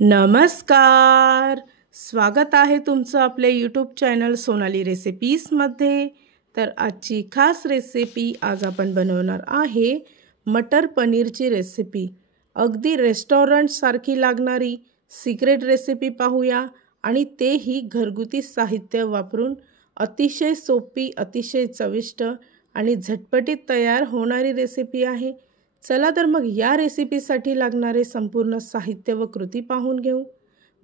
नमस्कार. स्वागत आहे तुमचं आपल्या यूट्यूब चॅनल सोनाली रेसिपीजमध्ये. तर आजची खास रेसिपी आज आपण बनवणार आहे मटर पनीरची रेसिपी. अगदी रेस्टॉरंटसारखी लागणारी सिक्रेट रेसिपी पाहूया आणि तेही घरगुती साहित्य वापरून. अतिशय सोपी, अतिशय चविष्ट आणि झटपटीत तयार होणारी रेसिपी आहे. चला तर मग या रेसिपीसाठी लागणारे संपूर्ण साहित्य व कृती पाहून घेऊ.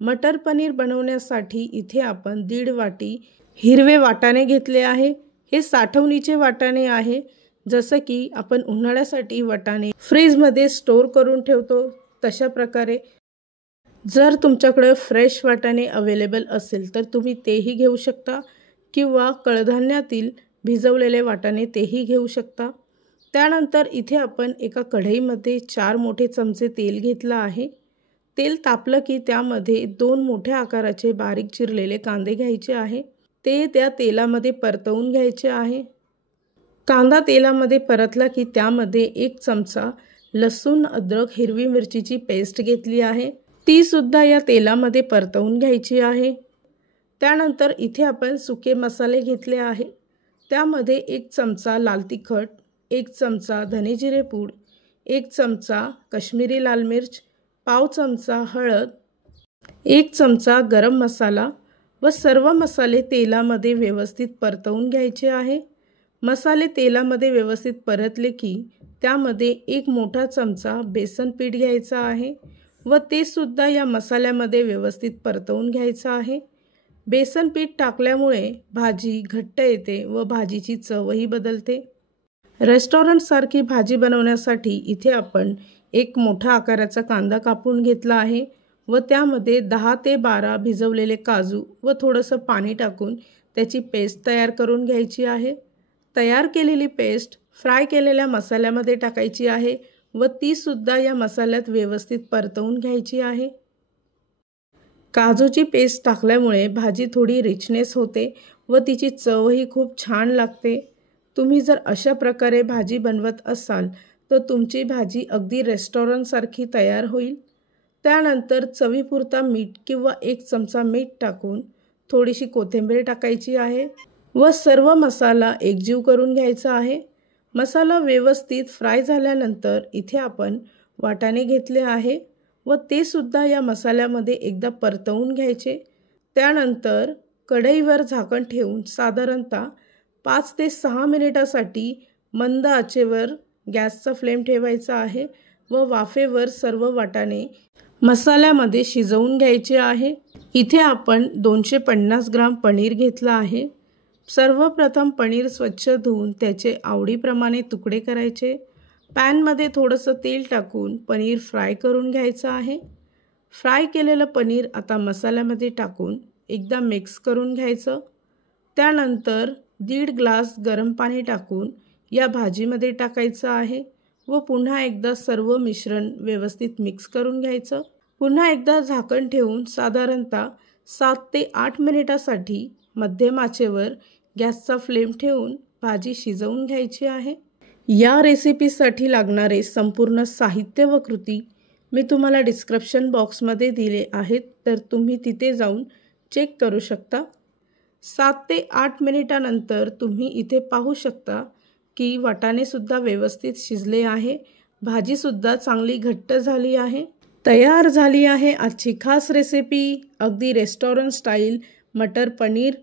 मटर पनीर बनवण्यासाठी इथे आपण 1.5 वाटी हिरवे वाटाणे घेतले आहे. हे साठवणीचे वाटाणे आहे. जसं की आपण उन्हाळ्यासाठी वाटाणे फ्रीजमध्ये स्टोर करून ठेवतो तशा प्रकारे. जर तुमच्याकडे फ्रेश वाटाणे अवेलेबल असेल तर तुम्ही तेही घेऊ शकता किंवा कडधान्यातील भिजवलेले वाटाणे तेही घेऊ शकता. त्यानंतर इथे आपण एका कढईमध्ये 4 मोठे चमचे तेल घेतलं आहे. तेल तापलं की त्यामध्ये 2 मोठ्या आकाराचे बारीक चिरलेले कांदे घ्यायचे आहे. ते त्या तेलामध्ये परतवून घ्यायचे आहे. कांदा तेलामध्ये परतला की त्यामध्ये 1 चमचा लसूण, अद्रक, हिरवी मिरचीची पेस्ट घेतली आहे. ती सुद्धा या तेलामध्ये परतवून घ्यायची आहे. त्यानंतर इथे आपण सुके मसाले घेतले आहे. त्यामध्ये 1 चमचा लाल तिखट, 1 चमचा धने जिरे पूड, 1 चमचा काश्मीरी लाल मिर्च, पाव चमचा हळद, 1 चमचा गरम मसाला व सर्व मसाले तेलामध्ये व्यवस्थित परतवून घ्यायचे आहे. मसाले तेलामध्ये व्यवस्थित परतले की त्यामध्ये 1 मोठा चमचा बेसन पीठ घ्यायचा आहे व ते सुद्धा या मसाल्यामध्ये व्यवस्थित परतवून घ्यायचं आहे. बेसन पीठ टाकल्यामुळे भाजी घट्ट येते व भाजीची चवही बदलते. रेस्टॉरंटसारखी भाजी बनवण्यासाठी इथे आपण 1 मोठा आकाराचा कांदा कापून घेतला आहे व त्यामध्ये 10 ते 12 भिजवलेले काजू व थोडंसं पाणी टाकून त्याची पेस्ट तयार करून घ्यायची आहे. तयार केलेली पेस्ट फ्राय केलेल्या मसाल्यामध्ये टाकायची आहे व ती सुद्धा या मसाल्यात व्यवस्थित परतवून घ्यायची आहे. काजूची पेस्ट टाकल्यामुळे भाजी थोडी रिचनेस होते व तिची चवही खूप छान लागते. तुम्ही जर अशा प्रकारे भाजी बनवत असाल तर तुमची भाजी अगदी रेस्टॉरंटसारखी तयार होईल. त्यानंतर चवीपुरता मीठ किंवा 1 चमचा मीठ टाकून थोडीशी कोथिंबीर टाकायची आहे व सर्व मसाला एकजीव करून घ्यायचा आहे. मसाला व्यवस्थित फ्राय झाल्यानंतर इथे आपण वाटाणे घेतले आहे व ते सुद्धा या मसाल्यामध्ये एकदा परतवून घ्यायचे. त्यानंतर कढईवर झाकण ठेवून साधारणतः 5 ते 6 मिनिटासाठी मंद आचेवर गॅसचा फ्लेम ठेवायचा आहे व वाफेवर सर्व वाटाणे मसाल्यामध्ये शिजवून घ्यायचे आहे. इथे आपण 250 ग्राम पनीर घेतला आहे. सर्वप्रथम पनीर स्वच्छ धुवून त्याचे आवडीप्रमाणे तुकडे करायचे. पॅनमध्ये थोडंसं तेल टाकून पनीर फ्राय करून घ्यायचं आहे. फ्राय केलेलं पनीर आता मसाल्यामध्ये टाकून एकदा मिक्स करून घ्यायचं. त्यानंतर 1.5 ग्लास गरम पाणी टाकून या भाजीमध्ये टाकायचं आहे व पुन्हा एकदा सर्व मिश्रण व्यवस्थित मिक्स करून घ्यायचं. पुन्हा एकदा झाकण ठेवून साधारणतः 7 ते 8 मिनिटासाठी मध्यम आचेवर गॅसचा फ्लेम ठेवून भाजी शिजवून घ्यायची आहे. या रेसिपीसाठी लागणारे संपूर्ण साहित्य व कृती मी तुम्हाला डिस्क्रिप्शन बॉक्समध्ये दिले आहेत, तर तुम्ही तिथे जाऊन चेक करू शकता. 7 ते 8 मिनिटानंतर तुम्ही इथे पाहू शकता की वाटाणेसुद्धा व्यवस्थित शिजले आहे. भाजीसुद्धा चांगली घट्ट झाली आहे. तयार झाली आहे आजची खास रेसिपी, अगदी रेस्टॉरंट स्टाईल मटर पनीर.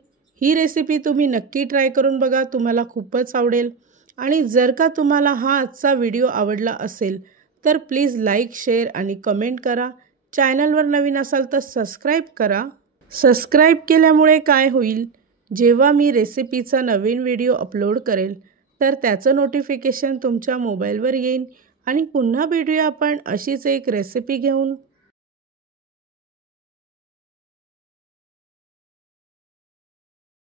ही रेसिपी तुम्ही नक्की ट्राय करून बघा, तुम्हाला खूपच आवडेल. आणि जर का तुम्हाला हा आजचा व्हिडिओ आवडला असेल तर प्लीज लाईक, शेअर आणि कमेंट करा. चॅनलवर नवीन असाल तर सबस्क्राईब करा. सबस्क्राईब केल्यामुळे काय होईल, जेव्हा मी रेसिपीचा नवीन व्हिडिओ अपलोड करेल तर त्याचं नोटिफिकेशन तुमच्या मोबाईलवर येईल. आणि पुन्हा भेटूया आपण अशीच एक रेसिपी घेऊन.